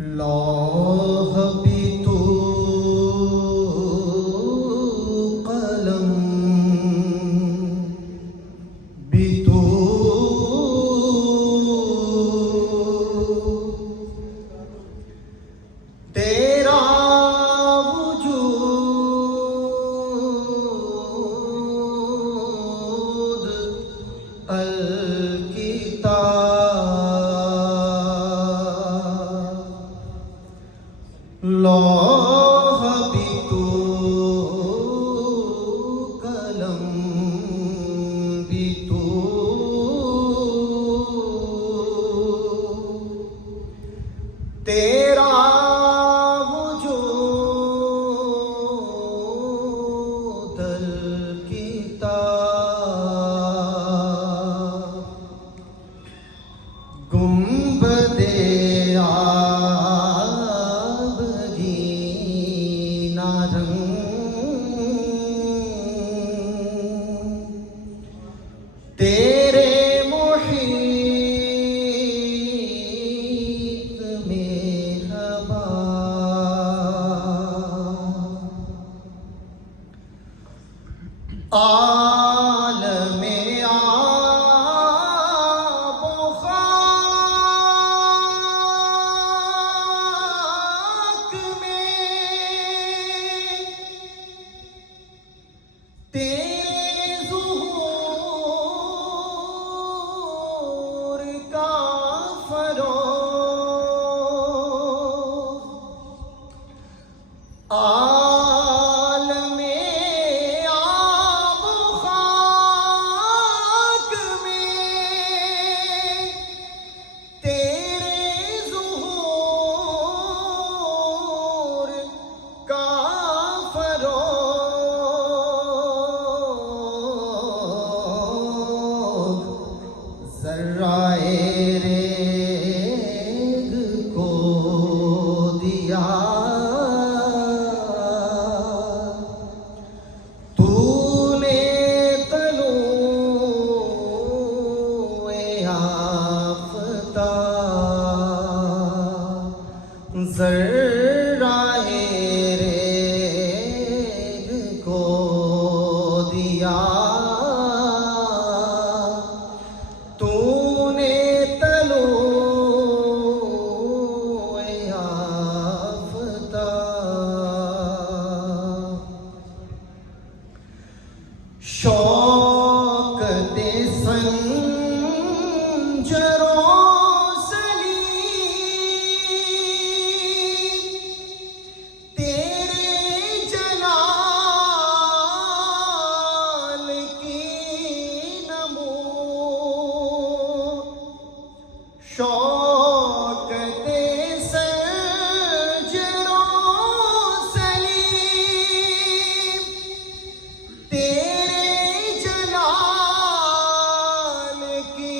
लौह भी तू कलम भी तू तेरा वजूद लौह भी तू कलम भी तू तेरा वजूद किताब गुंबदे तेरे मोहीत में हवा आलमे आबो खाक में तेरे ज़ुहूर का फरोग़ आलमे आबो खाक में तेरे ज़ुहूर का ज़र्राए रेग को दिया तूने तलूए आफ़ताब ज़र्राए रेग को दिया तूने तलूए आफ़ताब शौक़ते संजरों सलीम तेरे जलाल की नमो शौक़ते संजरों सलीम तेरे जलाल की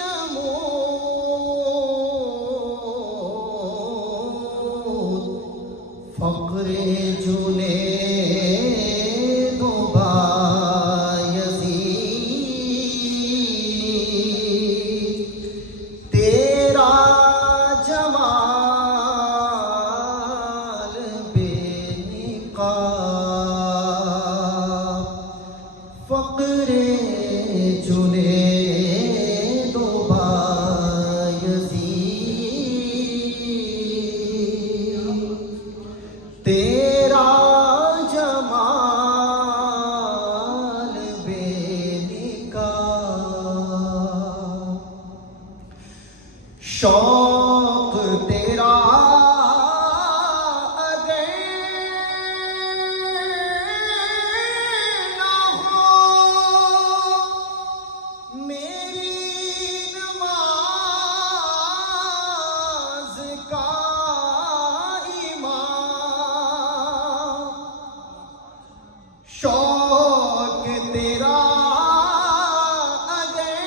नमो फ़क़्रे जुनैद बायज़ीद तेरा जमाल बेनिकाब फ़क़्रे जुनैद बायज़ीद तेरा जमाल बेनिकाब शौक़ तेरा अगर ना हो मेरी नमाज का इमाम शौक़ तेरा अगर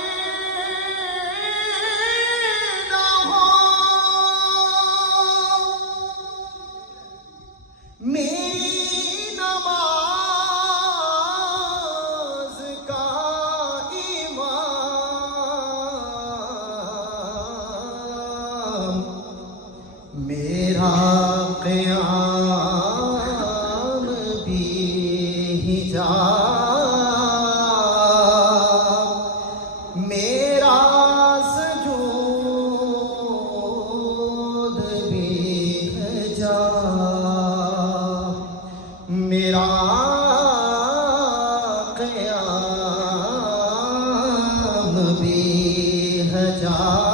ना हो मेरा क़याम भी हिजाब, मेरा सजूद भी हिजाब, मेरा क़याम भी हिजाब,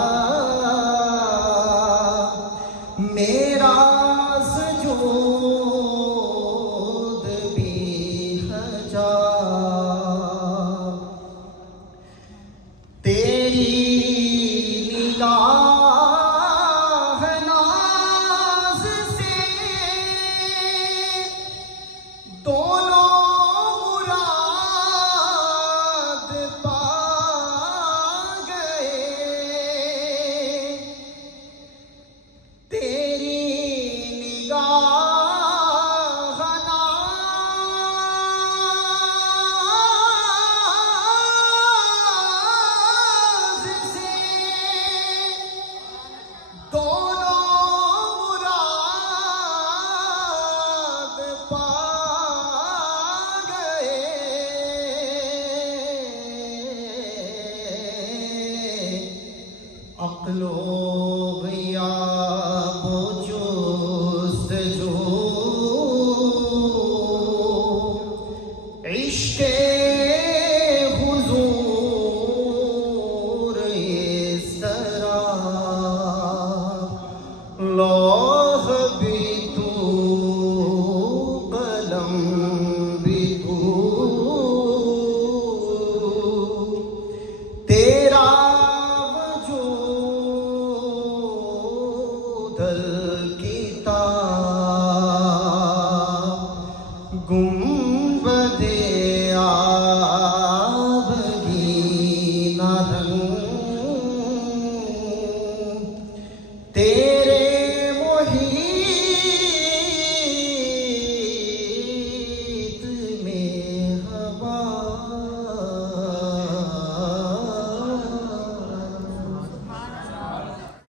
मेरा सजूद भी हिजाब। तेरी निगाह नाज़ से दोनों मुराद पा गए, तेरी निगाह नाज़ से दोनों मुराद पा गए। अक्लो ग़ियाब जुस्तजू, इश्क़े हुज़ूर इस तरह, लौह भी तू, कलम भी तू, तेरा वजूद